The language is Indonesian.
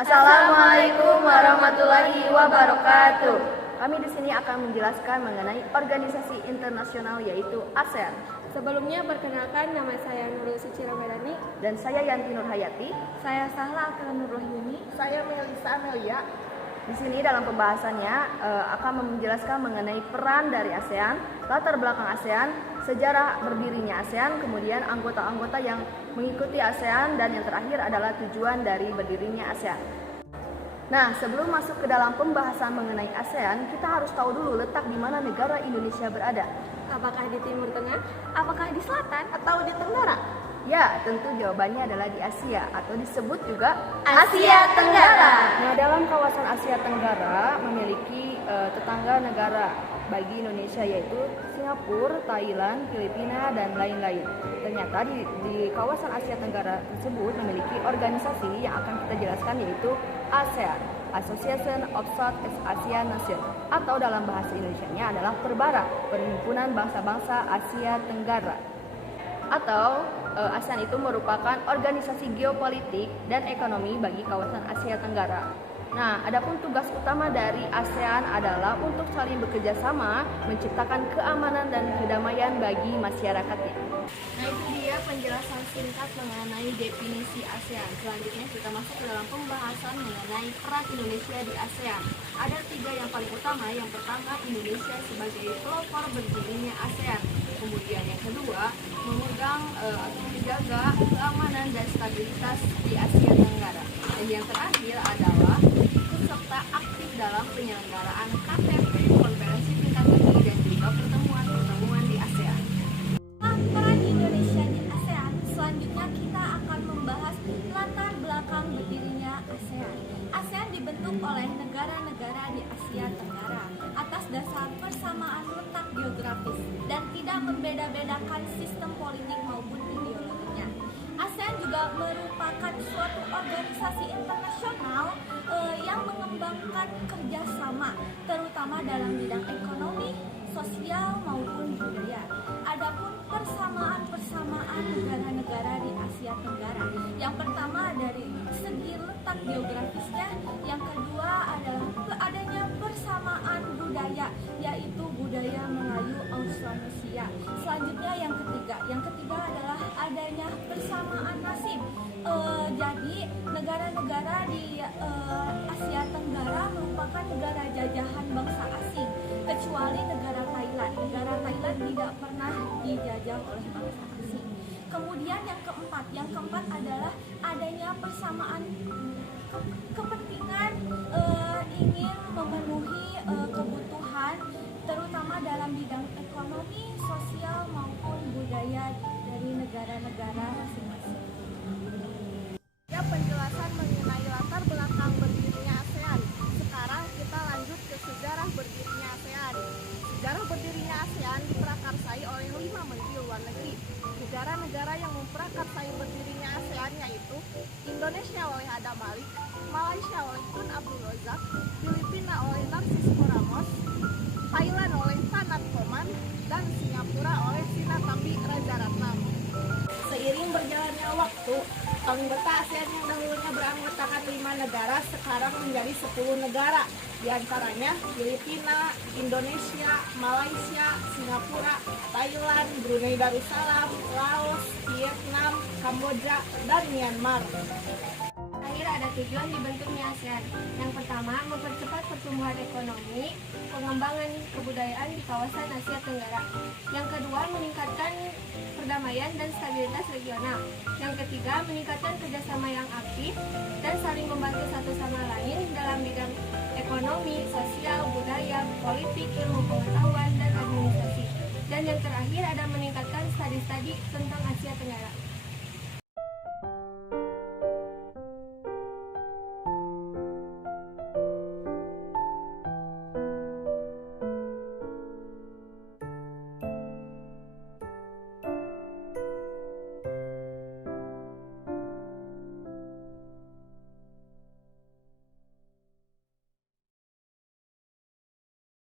Assalamualaikum warahmatullahi wabarakatuh. Kami di sini akan menjelaskan mengenai organisasi internasional yaitu ASEAN. Sebelumnya perkenalkan, nama saya Nurul Suci Ramadhani. Dan saya Yanti Nurhayati. Saya Sahla Akram Nurrohimi. Saya Melisa Amelia. Di sini dalam pembahasannya akan menjelaskan mengenai peran dari ASEAN, latar belakang ASEAN, sejarah berdirinya ASEAN, kemudian anggota-anggota yang mengikuti ASEAN, dan yang terakhir adalah tujuan dari berdirinya ASEAN. Nah, sebelum masuk ke dalam pembahasan mengenai ASEAN, kita harus tahu dulu letak di mana negara Indonesia berada. Apakah di Timur Tengah? Apakah di Selatan? Atau di Tenggara? Ya, tentu jawabannya adalah di Asia atau disebut juga Asia Tenggara. Nah, dalam kawasan Asia Tenggara memiliki tetangga negara bagi Indonesia yaitu Singapura, Thailand, Filipina, dan lain-lain. Ternyata di kawasan Asia Tenggara tersebut memiliki organisasi yang akan kita jelaskan yaitu ASEAN, Association of Southeast Asian Nations, atau dalam bahasa Indonesianya adalah Perbara, Perhimpunan Bangsa-Bangsa Asia Tenggara. Atau ASEAN itu merupakan organisasi geopolitik dan ekonomi bagi kawasan Asia Tenggara. Nah, adapun tugas utama dari ASEAN adalah untuk saling bekerja sama, menciptakan keamanan dan kedamaian bagi masyarakatnya. Nah, itu dia penjelasan singkat mengenai definisi ASEAN. Selanjutnya kita masuk ke dalam pembahasan mengenai peran Indonesia di ASEAN. Ada 3 yang paling utama. Yang pertama, Indonesia sebagai pelopor berdirinya ASEAN. Kemudian yang kedua, memegang atau menjaga keamanan dan stabilitas di Asia Tenggara. Dan yang terakhir adalah peserta aktif dalam penyelenggaraan KTT, konferensi tingkat tinggi, dan juga pertemuan-pertemuan di ASEAN. Peran Indonesia di ASEAN. Selanjutnya kita akan membahas latar belakang berdirinya ASEAN. ASEAN dibentuk oleh negara-negara di Asia Tenggara atas dasar persamaan letak geografis dan tidak membeda-bedakan sistem politik maupun ideologinya. ASEAN juga merupakan suatu organisasi internasional yang mengembangkan kerjasama, terutama dalam bidang ekonomi, sosial maupun budaya. Adapun persamaan negara-negara di Asia Tenggara, yang pertama dari segi letak geografisnya, yang kedua adalah adanya persamaan budaya, yaitu budaya Melayu Austronesia. Selanjutnya yang ketiga adalah adanya persamaan nasib. Jadi negara-negara di Asia Tenggara merupakan negara jajahan bangsa asing, kecuali negara Thailand. Negara Thailand tidak pernah dijajah oleh bangsa asing. Kemudian yang keempat adalah adanya persamaan kepentingan ingin memenuhi kebutuhan, terutama dalam bidang ekonomi, sosial maupun budaya dari negara-negara masing-masing. Ya, penjelasan mengenai latar belakang berdirinya ASEAN. Sekarang kita lanjut ke sejarah berdirinya ASEAN. Sejarah berdirinya ASEAN diprakarsai oleh 5 menteri luar negeri. Negara-negara yang memprakarsai berdirinya ASEAN yaitu Indonesia oleh Adam Malik, Malaysia oleh Tun Abdul Razak, Filipina oleh Narcisco Ramos, Thailand oleh Tanat Koman, dan Singapura oleh Sinnathamby Rajaratnam. Seiring berjalannya waktu, anggota ASEAN yang dahulunya beranggotakan 5 negara sekarang menjadi 10 negara. Di antaranya Filipina, Indonesia, Malaysia, Singapura, Thailand, Brunei Darussalam, Laos, Vietnam, Kamboja, dan Myanmar. Terakhir ada tujuan dibentuknya ASEAN. Yang pertama, mempercepat pertumbuhan ekonomi, pengembangan kebudayaan di kawasan Asia Tenggara. Yang kedua, meningkatkan perdamaian dan stabilitas regional. Yang ketiga, meningkatkan kerjasama yang aktif dan saling membantu satu sama lain dalam bidang ekonomi, sosial, budaya, politik, ilmu pengetahuan, dan administrasi. Dan yang terakhir ada meningkatkan studi tentang Asia Tenggara.